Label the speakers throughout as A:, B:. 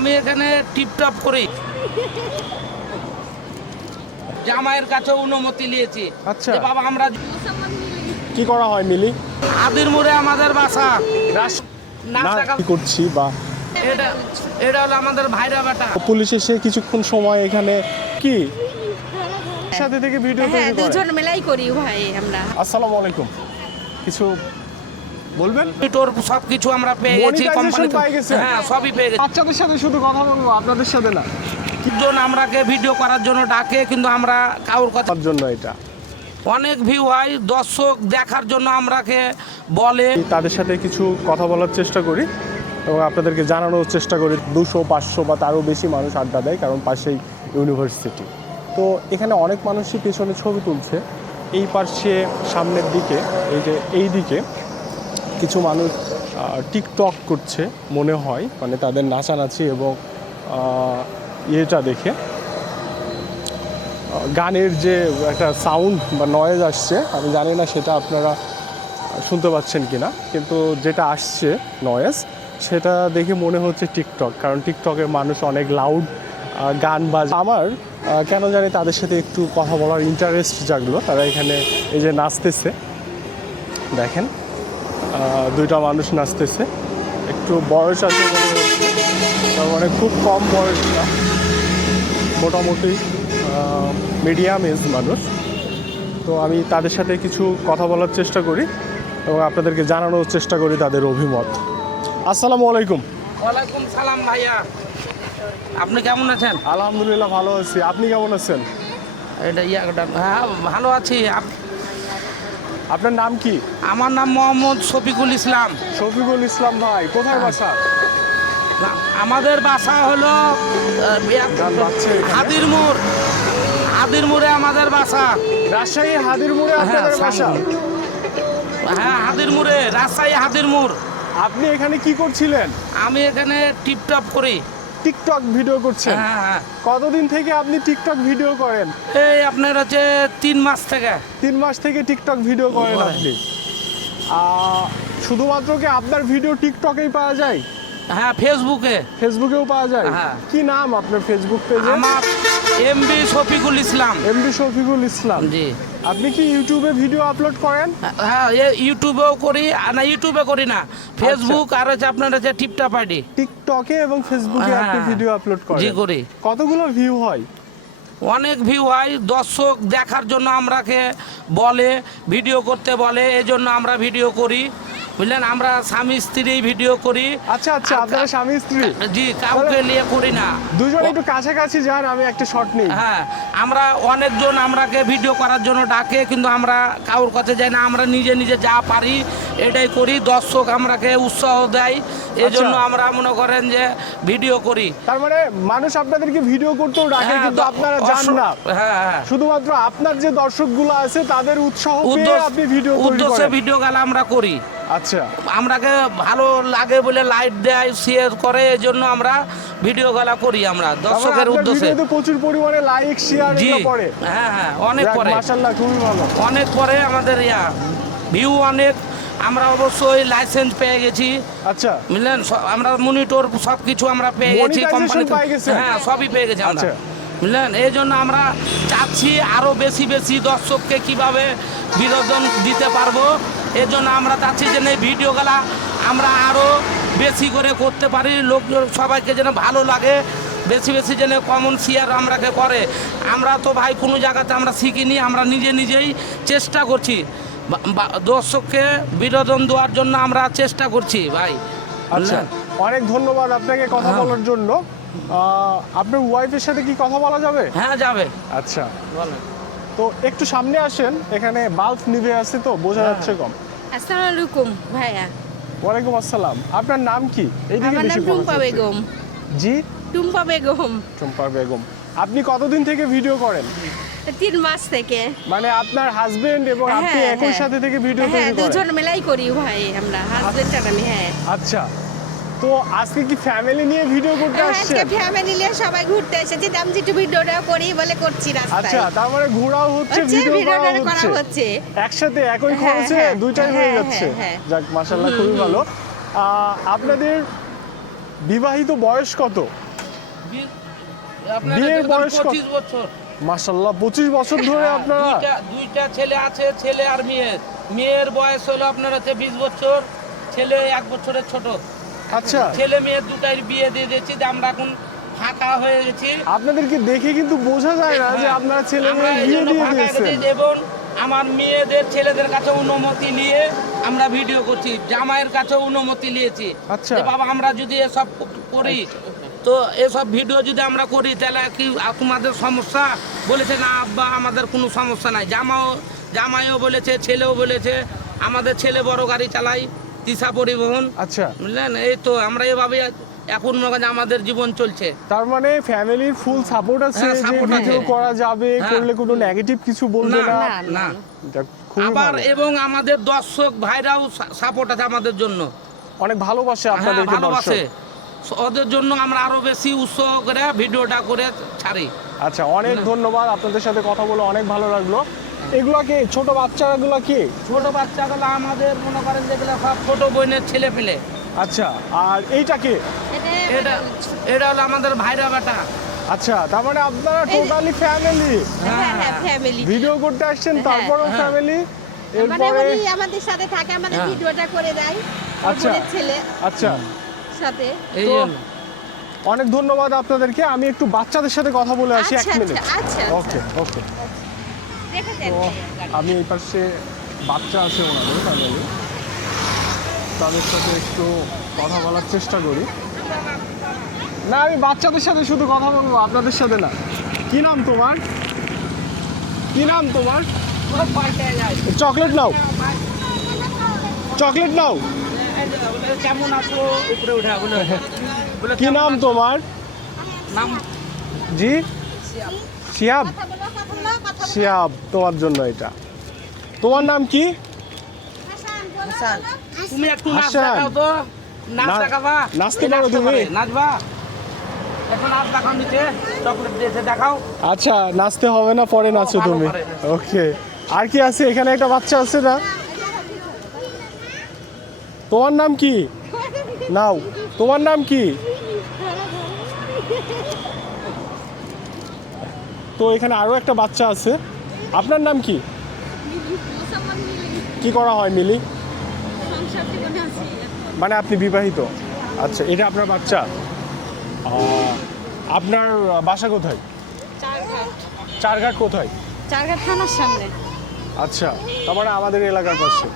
A: আমি এখানে টিপটপ করি। জামাইয়ের কাছে অনুমতি নিয়েছি।
B: আচ্ছা।
A: বাবা আমরা
B: কি করা হয় মিলি?
A: আদির মোড়ে আমাদের বাসা। নাচ
B: না কি করছি বা?
A: এটা এটা হলো আমাদের ভাইরা বেটা।
B: পুলিশ এসে কিছুক্ষণ সময় এখানে কি? সাথে থেকে ভিডিও
C: হ্যাঁ
B: তৈরি করে।
C: দুজন মেলাই করি ভাই আমরা।
B: আসসালামু আলাইকুম। কিছু বলবেন?
A: তোর সব কিছু আমরা পেয়ে গেছি কোম্পানি হ্যাঁ সবই পেয়ে গেছি।
B: বাচ্চাদের সাথে শুধু কথা বলব আপনাদের সাথে না।
A: জন আমরাকে ভিডিও করার জন্য ডাকে কিন্তু আমরা কারোর কথা
B: জন্য এটা।
A: অনেক ভিউ হয় দর্শক দেখার জন্য আমরাকে বলে।
B: তাদের সাথে কিছু কথা বলার চেষ্টা করি এবং আপনাদেরকে জানানোর চেষ্টা করি। দুশো পাঁচশো বা তারও বেশি মানুষ আড্ডা দেয় কারণ পাশেই ইউনিভার্সিটি তো এখানে অনেক মানুষই পেছনে ছবি তুলছে। এই পাশে সামনের দিকে এই যে এই দিকে কিছু মানুষ টিকটক করছে, মনে হয় মানে তাদের নাচানাচি এবং ইয়েটা দেখে। গানের যে একটা সাউন্ড বা নয়েজ আসছে, আমি জানি না সেটা আপনারা শুনতে পাচ্ছেন কিনা, কিন্তু যেটা আসছে নয়েজ সেটা দেখে মনে হচ্ছে টিকটক, কারণ টিকটকে মানুষ অনেক লাউড গান বাজ। আমার কেন জানি তাদের সাথে একটু কথা বলার ইন্টারেস্ট জাগলো, তারা এখানে এই যে নাচতেছে। দেখেন। দুইটা মানুষ নাচতেছে। একটু বয়স আছে তার মানে খুব কম বয়স না। মোটামুটি মিডিয়াম এজ মানুষ। তো আমি তাদের সাথে কিছু কথা বলার চেষ্টা করি এবং আপনাদেরকে জানানোর চেষ্টা করি তাদের অভিমত। আসসালামু আলাইকুম।
A: ওয়ালাইকুম সালাম ভাইয়া। আপনি কেমন আছেন?
B: আলহামদুলিল্লাহ ভালো আছি। আপনি কেমন আছেন?
A: এটা ইয়াটা হ্যাঁ ভালো আছি।
B: আপনার নাম কি?
A: আমার নাম মোহাম্মদ শফিকুল ইসলাম।
B: শফিকুল ইসলাম ভাই কোথায় বাসা?
A: না, আমাদের বাসা হলো। হাদির মোড়। হাদির মোড়ে আমাদের বাসা।
B: রাজশাহী হাদির মোড়ে আপনাদের
A: হ্যাঁ,
B: বাসা?
A: হ্যাঁ হাদির মোড়ে রাজশাহী হাদির মোড়।
B: আপনি এখানে কি করছিলেন?
A: আমি এখানে টিপটপ করি।
B: টিকটক ভিডিও করছেন?
A: হ্যাঁ হ্যাঁ
B: কতদিন থেকে আপনি টিকটক ভিডিও করেন?
A: এই আপনার হচ্ছে তিন মাস থেকে।
B: তিন মাস থেকে টিকটক ভিডিও করেন। আপনি। শুধুমাত্র কি আপনার ভিডিও টিকটকেই পাওয়া যায়?
A: হ্যাঁ ফেসবুকে।
B: ফেসবুকেও পাওয়া যায়?
A: হ্যাঁ।
B: কি নাম আপনার ফেসবুক পেজে?
A: আমার M D Shafiqul Islam.
B: M D Shafiqul Islam.
A: জি।
B: আপনি কি ইউটিউবে ভিডিও আপলোড করেন?
A: হ্যাঁ ইউটিউবেও করি না ইউটিউবে করি না। ফেসবুক আর হচ্ছে আপনার হচ্ছে টিপটপ আইডি
B: টিকটকে এবং ফেসবুকে আপনি
A: হ্যাঁ।
B: ভিডিও আপলোড করেন।
A: জি করি।
B: কতগুলো ভিউ হয়?
A: অনেক ভিউ হয় দর্শক দেখার জন্য আমরাকে বলে ভিডিও করতে বলে এই জন্য আমরা ভিডিও করি। বুঝলেন আমরা স্বামী স্ত্রী ভিডিও করি।
B: আচ্ছা আচ্ছা আপনারা স্বামী স্ত্রী?
A: জি কাউকে নিয়ে করি না।
B: দুজন একটু কাছাকাছি যান আমি একটা শট নিই।
A: হ্যাঁ আমরা অনেকজন আমরাকে ভিডিও করার জন্য ডাকে কিন্তু আমরা কারোর কাছে যাই না আমরা নিজে নিজে যা পারি এটাই করি দর্শক আমরাকে উৎসাহ দেয়। এই জন্য
B: আচ্ছা।
A: আমরা মনে করেন যে ভিডিও করি।
B: তার মানে মানুষ আপনাদেরকে ভিডিও করতেও ডাকে
A: হ্যাঁ,
B: কিন্তু আপনারা জান না।
A: হ্যাঁ হ্যাঁ।
B: শুধুমাত্র আপনার যে দর্শকগুলো আছে তাদের উৎসাহ পেয়ে আপনি ভিডিও
A: উদ্দেশ্যে ভিডিও গেলে আমরা করি।
B: আচ্ছা।
A: আমরাকে ভালো লাগে বলে লাইট দেয় শেয়ার করে এই জন্য আমরা ভিডিও গলা করি আমরা দর্শকের উদ্দেশ্যে।
B: প্রচুর পরিমাণে লাইক শেয়ার এগুলো
A: হ্যাঁ হ্যাঁ অনেক পরে
B: মাশাআল্লাহ খুবই ভালো।
A: অনেক পরে আমাদের ইয়া ভিউ অনেক। আমরা অবশ্যই লাইসেন্স পেয়ে গেছি।
B: আচ্ছা।
A: বুঝলেন? আমরা মনিটর সব কিছু আমরা পেয়ে গেছি কোম্পানি হ্যাঁ সবই পেয়ে গেছি আমরা।
B: আচ্ছা।
A: বুঝলেন? এই জন্য আমরা চাচ্ছি আরও বেশি বেশি দর্শককে কীভাবে বিনোদন দিতে পারব। এই জন্য আমরা চাচ্ছি যে এই ভিডিওগুলা আমরা আরও বেশি করে করতে পারি লোক সবাইকে যেন ভালো লাগে বেশি বেশি যেন কমন শেয়ার আমরাকে করে। আমরা তো ভাই কোনো জায়গাতে আমরা শিখিনি আমরা নিজে নিজেই চেষ্টা করছি। দর্শককে বিনোদন দেওয়ার জন্য আমরা চেষ্টা করছি ভাই।
B: আচ্ছা অনেক ধন্যবাদ আপনাকে কথা
A: হ্যাঁ।
B: বলার জন্য। আপনার ওয়াইফের সাথে কি কথা বলা যাবে?
A: হ্যাঁ যাবে।
B: আচ্ছা।
A: বলেন।
B: তো একটু সামনে আসেন এখানে বাল্ব নিভে আছে তো বোঝা
A: হ্যাঁ।
B: যাচ্ছে কম।
C: আসসালামু আলাইকুম ভাইয়া।
B: ওয়ালাইকুম আসসালাম। আপনার নাম কি? এইদিকে
C: আমার
B: বেশি
C: নাম টুম্পা বেগম।
B: জি?
C: টুম্পা বেগম।
B: টুম্পা বেগম। আপনি কতদিন থেকে ভিডিও করেন?
C: তিন মাস থেকে।
B: মানে আপনার হাজবেন্ড এবং আপনি
C: হ্যাঁ,
B: একই
C: হ্যাঁ।
B: সাথে থেকে ভিডিও
C: হ্যাঁ
B: তৈরি করেন?
C: দুজন মেলাই করি ভাই আমরা হাজবেন্ড আর আমি হ্যাঁ।
B: আচ্ছা। তো আজকে কি ফ্যামিলি নিয়ে ভিডিও করতে
C: হ্যাঁ, আজকে ফ্যামিলি নিয়ে সবাই ঘুরতে এসেছি। আমি ভিডিওটা করি বলে করছি রাস্তায়।
B: আচ্ছা তার মানে ঘোরাও হচ্ছে ভিডিও করা হচ্ছে। একসাথে একই
C: হ্যাঁ,
B: খরচে
C: হ্যাঁ,
B: দুইটাই হয়ে যাচ্ছে। যাক মাশাল্লাহ খুবই ভালো। আপনাদের বিবাহিত বয়স কত? বিয়ের বয়স কত?
A: 25 বছর।
B: মাসাল্লাহ পঁচিশ বছর ধরে আপনারা
A: দুইটা দুইটা ছেলে আছে ছেলে আর মেয়ে। মেয়ের বয়স হলো আপনার হচ্ছে বিশ বছর ছেলে এক বছরের ছোট।
B: আচ্ছা।
A: ছেলে মেয়ের দুটাই বিয়ে দিয়ে দিয়েছি আমরা এখন ফাঁকা হয়ে গেছি।
B: আপনাদেরকে দেখে কিন্তু বোঝা যায় না যে আপনারা ছেলে মেয়ে বিয়ে দিয়ে দিয়েছেন।
A: এবং আমার মেয়েদের ছেলেদের কাছে অনুমতি নিয়ে আমরা ভিডিও করছি জামাইয়ের কাছে অনুমতি নিয়েছি।
B: আচ্ছা।
A: বাবা আমরা যদি এসব করি তো এসব ভিডিও যদি আমরা করি তাহলে কি তোমাদের সমস্যা? বলেছে না আব্বা আমাদের কোনো সমস্যা নাই। জামাও জামাইও বলেছে ছেলেও বলেছে আমাদের ছেলে বড় গাড়ি চালাই দিশা পরিবহন।
B: আচ্ছা।
A: বুঝলেন? এই তো আমরা এভাবে এখন মনে করেন আমাদের জীবন চলছে।
B: তার মানে ফ্যামিলির ফুল সাপোর্ট আছে
A: হ্যাঁ,
B: যে ভিডিও করা যাবে
A: হ্যাঁ।
B: করলে কোনো নেগেটিভ কিছু বলবে
A: না,
B: না।
C: না
A: আবার এবং আমাদের দর্শক ভাইরাও সাপোর্ট আছে আমাদের জন্য।
B: অনেক ভালোবাসে
A: হ্যাঁ
B: আপনাদেরকে
A: ভালোবাসে। ওদের জন্য আমরা আরও বেশি উৎসাহ করে ভিডিওটা করে ছাড়ি।
B: আচ্ছা অনেক ধন্যবাদ। আপনাদের সাথে কথা বলে অনেক ভালো লাগল। এগুলা কি? ছোট বাচ্চাগুলো কি?
A: ছোট বাচ্চাগুলো আমাদের মনে করেন যেগুলো সব ছোট বোনের ছেলে পেলে
B: আচ্ছা আর এইটা কি?
A: এটা এটা হলো আমাদের ভাইরা বেটা।
B: আচ্ছা তার মানে আপনারা টোটালি ফ্যামিলি
C: হ্যাঁ হ্যাঁ ফ্যামিলি
B: ভিডিও করতে আসছেন
C: হ্যাঁ,
B: তারপরেও
A: হ্যাঁ।
B: ফ্যামিলি
C: মানে উনি আমাদের সাথে থাকে আমাদের
B: হ্যাঁ।
C: ভিডিওটা করে দেয়।
B: আচ্ছা।
C: ছেলে
B: আচ্ছা।
C: সাথে।
A: এই
B: অনেক ধন্যবাদ আপনাদেরকে। আমি একটু বাচ্চাদের সাথে কথা বলে আসি এক
C: আচ্ছা
B: মিনিট
C: আচ্ছা আচ্ছা।
B: ওকে ওকে তো আমি এই পাশে বাচ্চা আছে ওনাদের ফ্যামিলি তাদের সাথে একটু কথা বলার চেষ্টা করি। না আমি বাচ্চাদের সাথে শুধু কথা বলব আপনাদের সাথে না। কি নাম তোমার? কি নাম তোমার? চকলেট নাও। চকলেট নাও।
A: কেমন আছো? উপরে উঠা বলে বলে,
B: কি নাম তোমার?
A: নাম?
B: জি? শিয়াব? শিয়াব তোমার জন্য এটা। তোমার নাম কি?
A: তুমি একটু নাচ দেখাও তো। নাচ দেখাবা।
B: নাচতে পারো তুমি?
A: নাচবা। একটু নাচ দেখাও নিচে। চকলেট দিয়েছে দেখাও।
B: আচ্ছা নাচতে হবে না পরে নাচো তুমি। ওকে। আর কি আছে? এখানে একটা বাচ্চা আছে না? তোমার নাম কি? নাও। তোমার নাম কি? তো এখানে আরও একটা বাচ্চা আছে। আপনার নাম কি? কি করা হয় মিলি? মানে আপনি বিবাহিত? আচ্ছা এটা আপনার বাচ্চা? আপনার বাসা কোথায়?
C: চারঘাট।
B: চারঘাট কোথায়?
C: চারঘাট থানার সামনে।
B: আচ্ছা তার মানে আমাদের এলাকার পাশে।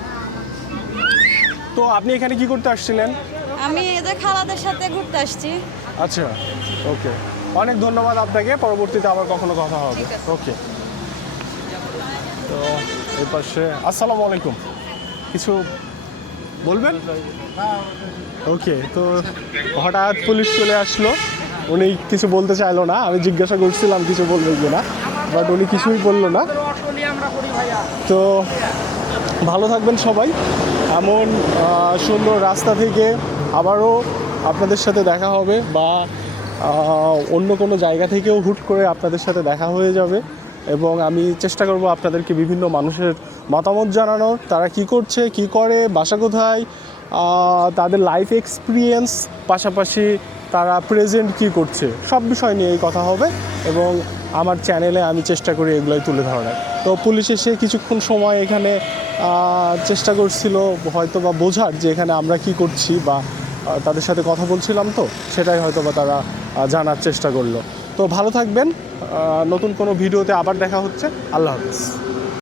B: তো আপনি এখানে কি করতে আসছিলেন?
C: আমি এদের খালাদের সাথে ঘুরতে আসছি।
B: আচ্ছা ওকে। অনেক ধন্যবাদ আপনাকে পরবর্তীতে আবার কখনো কথা হবে। ওকে তো এই পাশে আসসালামু আলাইকুম। কিছু বলবেন? ওকে তো হঠাৎ পুলিশ চলে আসলো। উনি কিছু বলতে চাইলো না আমি জিজ্ঞাসা করছিলাম কিছু বলবে কিনা বাট উনি কিছুই বলল না। তো ভালো থাকবেন সবাই। এমন সুন্দর রাস্তা থেকে আবারও আপনাদের সাথে দেখা হবে বা অন্য কোনো জায়গা থেকেও হুট করে আপনাদের সাথে দেখা হয়ে যাবে এবং আমি চেষ্টা করব আপনাদেরকে বিভিন্ন মানুষের মতামত জানানোর, তারা কি করছে, কি করে, বাসা কোথায় তাদের লাইফ এক্সপিরিয়েন্স পাশাপাশি তারা প্রেজেন্ট কি করছে, সব বিষয় নিয়েই কথা হবে এবং আমার চ্যানেলে আমি চেষ্টা করি এগুলোই তুলে ধরার। তো পুলিশ এসে কিছুক্ষণ সময় এখানে চেষ্টা করছিল হয়তো বা বোঝার যে এখানে আমরা কি করছি বা তাদের সাথে কথা বলছিলাম তো, সেটাই হয়তো বা তারা জানার চেষ্টা করল। তো ভালো থাকবেন। নতুন কোনো ভিডিওতে আবার দেখা হচ্ছে। আল্লাহ হাফিজ।